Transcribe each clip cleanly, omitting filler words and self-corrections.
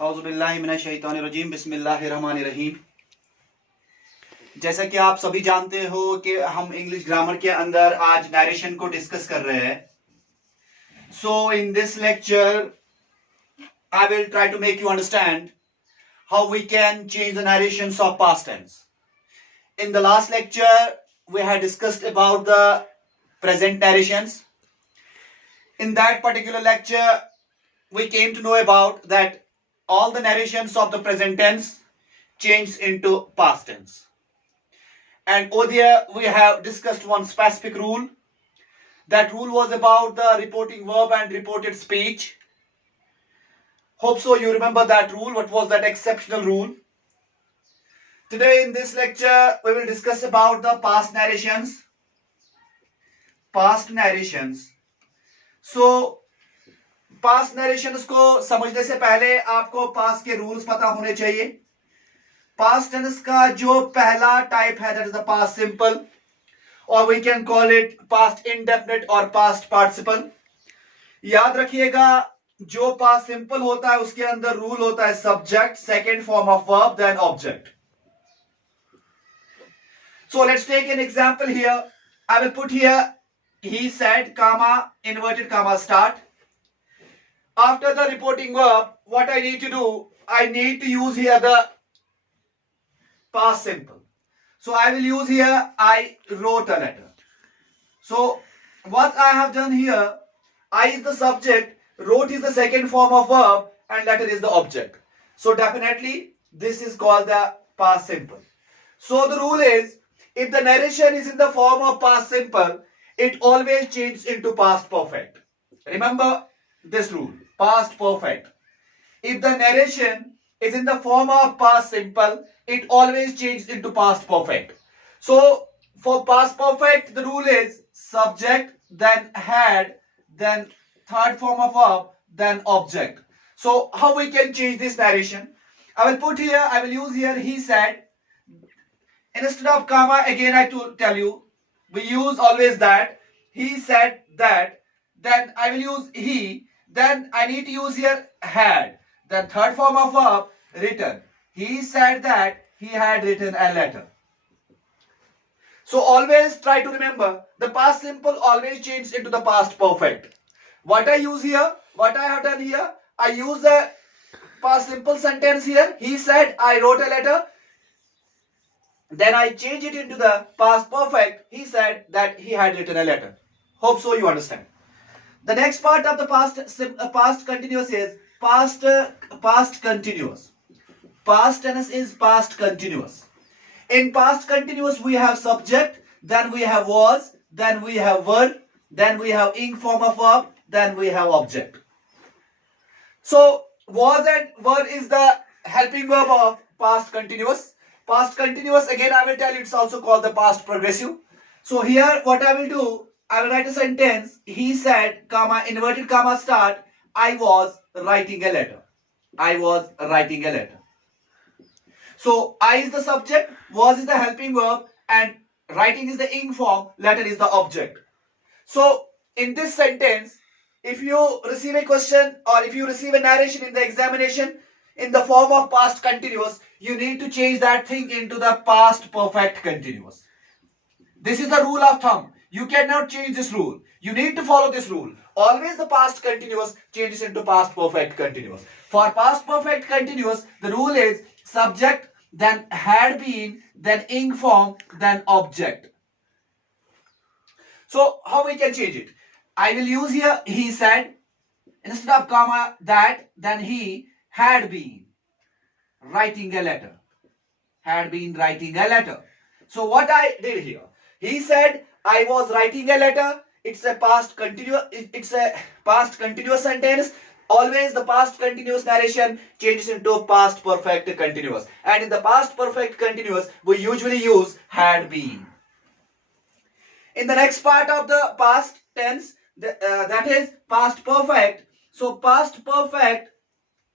औज़ुबिल्लाहिमिनश्शैतानिर्रजीम बिस्मिल्लाहिर्रहमानिर्रहीम। जैसा कि आप सभी जानते हो कि हम इंग्लिश ग्रामर के अंदर आज नरेशन को डिस्कस कर रहे हैं. So in this lecture I will try to make you understand how we can change the narrations of past tense. In the last lecture we had discussed about the present narrations. In that particular lecture we came to know about that all the narrations of the present tense changed into past tense. And over there we have discussed one specific rule. That rule was about the reporting verb and reported speech. Hope so you remember that rule. What was that exceptional rule? Today in this lecture we will discuss about the past narrations. Past narrations. So past narrations को समझने से पहले आपको past के rules पता होने चाहिए. Past tense का जो पहला टाइप है that is the past simple, और we can call it past indefinite और पास्ट पार्टिसिपल. याद रखिएगा जो पास्ट सिंपल होता है उसके अंदर रूल होता है subject, second form of verb, then object. So let's take an example here. I will put here he said comma inverted comma start. After the reporting verb, what I need to do, I need to use here the past simple. So I will use here I wrote a letter. So what I have done here, I is the subject, wrote is the second form of verb, and letter is the object. So definitely this is called the past simple. So the rule is, if the narration is in the form of past simple, it always changes into past perfect. Remember this rule, past perfect. If the narration is in the form of past simple, it always changes into past perfect. So for past perfect the rule is subject, then had, then third form of verb, then object. So how we can change this narration? I will put here, I will use here he said. Instead of comma, again I to tell you, we use always that. He said that, then I will use he. Then I need to use here had. The third form of verb, written. He said that he had written a letter. So always try to remember the past simple always changes into the past perfect. What I use here, what I have done here, I use the past simple sentence here. He said I wrote a letter. Then I change it into the past perfect. He said that he had written a letter. Hope so you understand. The next part of the past continuous is past continuous. Past tense is past continuous. In past continuous we have subject, then we have was, then we have were, then we have ing form of verb, then we have object. So was and were is the helping verb of past continuous. Past continuous, again I will tell you, it's also called the past progressive. So here what I will do, I will write a sentence. He said, comma, inverted comma start, I was writing a letter. I was writing a letter. So I is the subject, was is the helping verb, and writing is the ing form, letter is the object. So in this sentence, if you receive a question or if you receive a narration in the examination in the form of past continuous, you need to change that thing into the past perfect continuous. This is the rule of thumb. You cannot change this rule. You need to follow this rule. Always the past continuous changes into past perfect continuous. For past perfect continuous, the rule is subject, then had been, then ing form, then object. So how we can change it? I will use here he said, instead of comma that, then he had been writing a letter. Had been writing a letter. So what I did here, he said I was writing a letter. It's a past continuous. It's a past continuous sentence. Always the past continuous narration changes into past perfect continuous. And in the past perfect continuous, we usually use had been. In the next part of the past tense, that is past perfect. So past perfect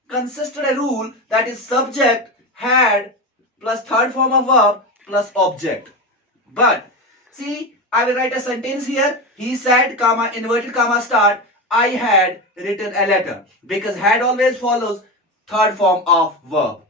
consisted a rule that is subject, had, plus third form of verb, plus object. But see, I will write a sentence here. He said, comma, inverted comma start, I had written a letter. Because had always follows third form of verb.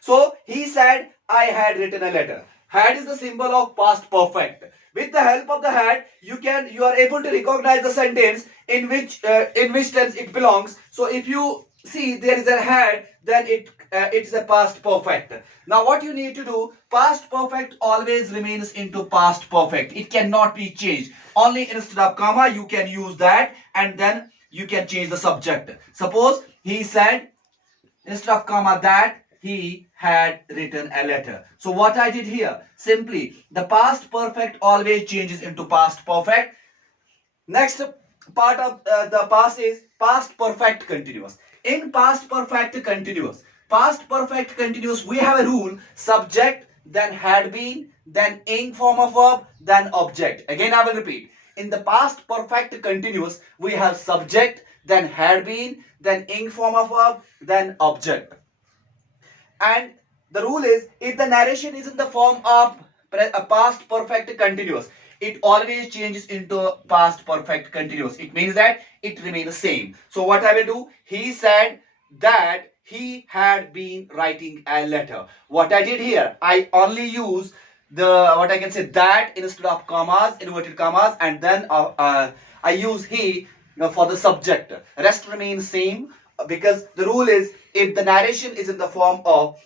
So he said, I had written a letter. Had is the symbol of past perfect. With the help of the had, you are able to recognize the sentence in which tense it belongs. So if you see there is a had, then it's a past perfect. Now what you need to do, past perfect always remains into past perfect. It cannot be changed. Only instead of comma you can use that, and then you can change the subject. Suppose he said, instead of comma that, he had written a letter. So what I did here, simply the past perfect always changes into past perfect. Next part of the past is past perfect continuous. In past perfect continuous, we have a rule: subject, then had been, then ing form of verb, then object. Again I will repeat. In the past perfect continuous, we have subject, then had been, then ing form of verb, then object. And the rule is, if the narration is in the form of a past perfect continuous, it always changes into past perfect continuous. It means that it remains the same. So what I will do, he said that he had been writing a letter. What I did here, I only use that instead of commas, inverted commas, and then I use he for the subject. Rest remains same, because the rule is, if the narration is in the form of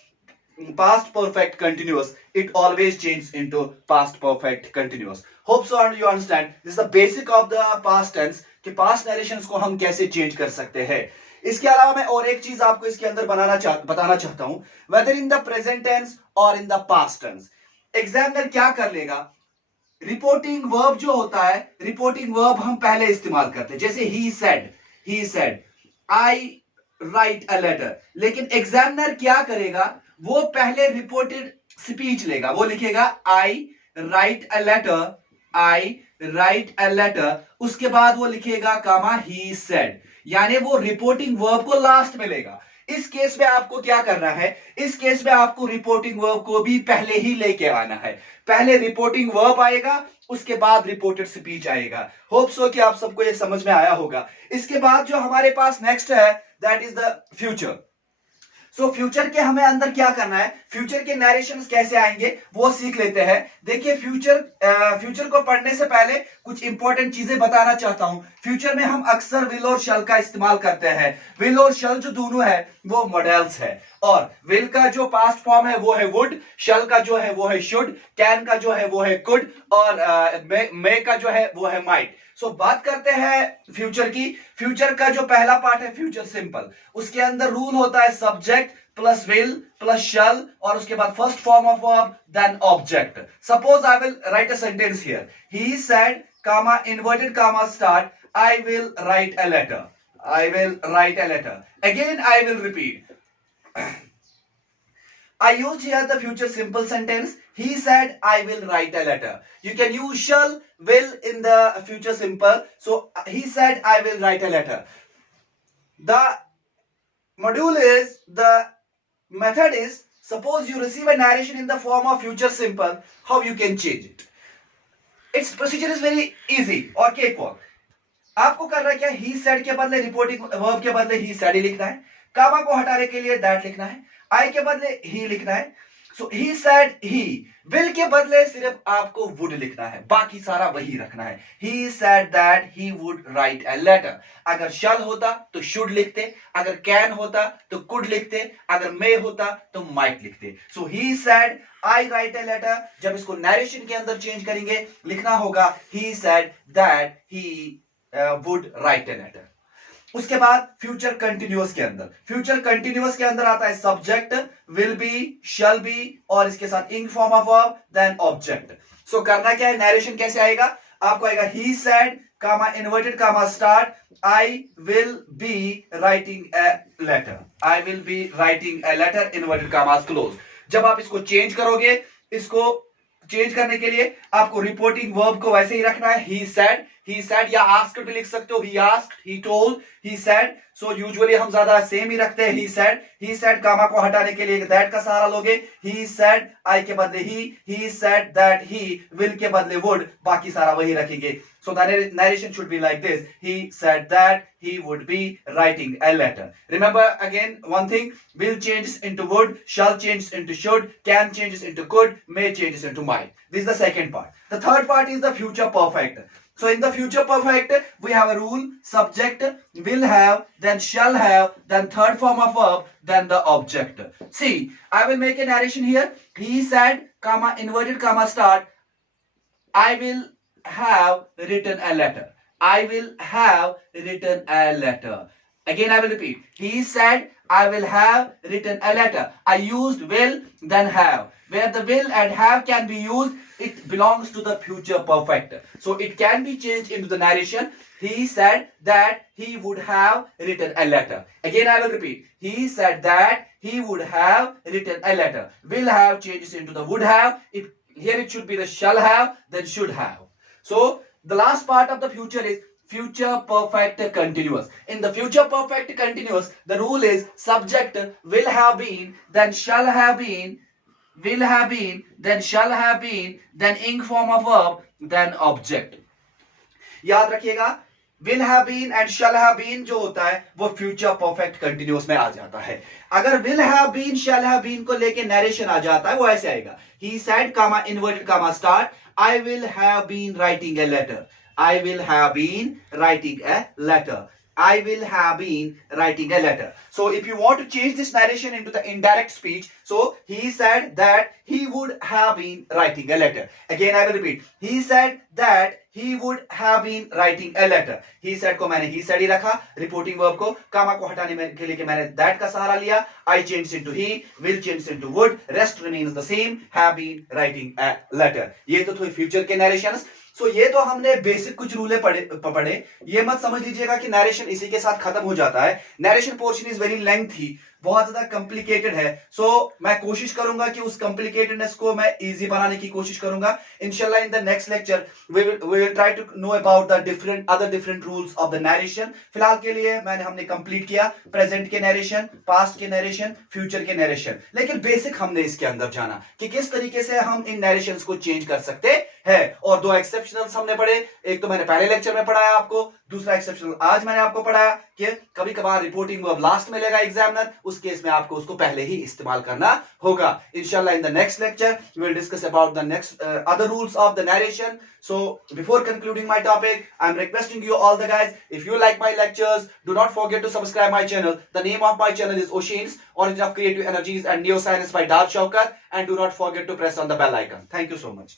past perfect continuous, it always changes into past perfect continuous. Hope so you understand. This is the basic of the past tense कि past narrations को हम कैसे change कर सकते हैं. इसके अलावा मैं और एक चीज आपको इसके अंदर बताना चाहता हूं. Whether in the present tense or in the past tense, examiner क्या कर लेगा, रिपोर्टिंग वर्ब जो होता है, रिपोर्टिंग वर्ब हम पहले इस्तेमाल करते हैं. जैसे he said I write a letter. लेकिन एग्जामिनर क्या करेगा, वो पहले रिपोर्टेड स्पीच लेगा. वो लिखेगा I write a letter. उसके बाद वो लिखेगा कामा he said. यानी वो रिपोर्टिंग वर्ब को लास्ट में लेगा. इस केस में आपको क्या करना है, इस केस में आपको रिपोर्टिंग वर्ब को भी पहले ही लेके आना है. पहले रिपोर्टिंग वर्ब आएगा, उसके बाद रिपोर्टेड स्पीच आएगा. होप सो कि आप सबको ये समझ में आया होगा. इसके बाद जो हमारे पास नेक्स्ट है, that is the future. So future के हमें अंदर क्या करना है, फ्यूचर के नरेशंस कैसे आएंगे वो सीख लेते हैं. देखिए फ्यूचर को पढ़ने से पहले कुछ इंपॉर्टेंट चीजें बताना चाहता हूं. फ्यूचर में हम अक्सर विल और शल का इस्तेमाल करते हैं. विल और शल जो दोनों है वो मॉडल्स है, और विल का जो पास्ट फॉर्म है वो है वुड, शल का जो है वो है शुड, कैन का जो है वो है कुड, और मे का जो है वो है माइट. सो बात करते हैं फ्यूचर की. फ्यूचर का जो पहला पार्ट है फ्यूचर सिंपल, उसके अंदर रूल होता है subject plus will plus shall, और उसके बाद first form of verb then object. Suppose I will write a sentence here, he said comma inverted comma start, I will write a letter. Again I will repeat. I used here the future simple sentence. He said I will write a letter. You can use shall, will in the future simple. So he said I will write a letter. The module is, the method is, suppose you receive a narration in the form of future simple, how you can change it. Its procedure is very easy or cakewalk. आपको करना क्या, he said के बदले reporting verb के बदले he said ही लिखना है. कामा को हटाने के लिए that लिखना है. I के बदले he लिखना है. So he said he. will के बदले सिर्फ आपको would लिखना है, बाकी सारा वही रखना है. He said that he would write a letter. अगर shall होता तो should लिखते, अगर can होता तो could लिखते, अगर may होता तो might लिखते. So he said I write a letter. जब इसको narration के अंदर चेंज करेंगे, लिखना होगा he said that he would write a letter. उसके बाद फ्यूचर कंटिन्यूअस के अंदर आता है subject, will be, shall be, और इसके साथ ing form of verb then object. So करना क्या है, नरेशन कैसे आएगा, आपको आएगा ही said comma inverted comma start, I will be writing a letter inverted comma close. जब आप इसको चेंज करोगे, इसको चेंज करने के लिए आपको रिपोर्टिंग वर्ब को वैसे ही रखना है, ही सेड, he said या asked भी लिख सकते हो, he asked, he told, he said. So usually हम ज्यादा सेम ही रखते हैं, he said कामा को हटाने के लिए that का सहारा लोगे, he said I के बदले he said that he, will के बदले would, बाकी सारा वही रखेंगे. So the narration should be like this: he said that he would be writing a letter. Remember again one thing: will changes into would, shall changes into should, can changes into could, may changes into might. This is the second part. The third part is the future perfect. So in the future perfect, we have a rule: subject, will have, then shall have, then third form of verb, then the object. See, I will make a narration here. He said, comma, inverted comma, start, I will have written a letter. I will have written a letter. Again I will repeat. He said, I will have written a letter. I used will, then have. Where the will and have can be used, it belongs to the future perfect. So it can be changed into the narration. He said that he would have written a letter. Again I will repeat. He said that he would have written a letter. Will have changes into the would have. Here it should be the shall have, then should have. So the last part of the future is future perfect continuous. In the future perfect continuous, the rule is subject will have been, then shall have been, will have been, then shall have been, then ing form of verb, then object. याद रखिएगा, will have been and shall have been जो होता है वो future perfect continuous में आ जाता है. अगर will have been, shall have been को लेके narration आ जाता है वो ऐसे आएगा. He said, comma, inverted comma, start, I will have been writing a letter. I will have been writing a letter. I will have been writing a letter. So if you want to change this narration into the indirect speech, so he said that he would have been writing a letter. Again I will repeat. He said that he would have been writing a letter. He said को मैंने he said ही रखा, reporting verb को कामा को हटाने के लिए मैंने that का सहारा लिया. I changed into he, will change into would, rest remains the same, have been writing a letter. ये तो थोड़ी future के narrations. सो ये तो हमने बेसिक कुछ रूले पढ़े. ये मत समझ लीजिएगा कि नरेशन इसी के साथ खत्म हो जाता है. Narration portion is very lengthy, बहुत ज्यादा कॉम्प्लिकेटेड है. सो मैं कोशिश करूंगा कि उस कॉम्प्लिकेटेडनेस को मैं इजी बनाने की कोशिश करूंगा. इंशाल्लाह in the next lecture we will try to know about the different rules of the narration. फिलहाल के लिए हमने कंप्लीट किया प्रेजेंट के नरेशन, पास्ट के नरेशन, फ्यूचर के नरेशन. लेकिन बेसिक हमने इसके अंदर जाना कि किस तरीके से हम इन नरेशंस को चेंज कर सकते हैं. और दो एक्सेप्शनल्स हमने पढ़े. एक तो मैंने पहले लेक्चर में पढ़ाया आपको, दूसरा एक्सेप्शनल आज मैंने आपको पढ़ाया कि कभी कभार रिपोर्टिंग वर्ब लास्ट में लेगा एग्जामिनर, उस केस में आपको उसको पहले ही इस्तेमाल करना होगा. इंशाल्लाह in the next lecture we will discuss about the next other rules of the narration. So before concluding my topic, I am requesting you all the guys, if you like my lectures, do not forget to subscribe my channel. The name of my channel is Oshin's Origin of Creative Energies and Neoscience by Dad Shaukat, and do not forget to press on the bell icon. Thank you so much.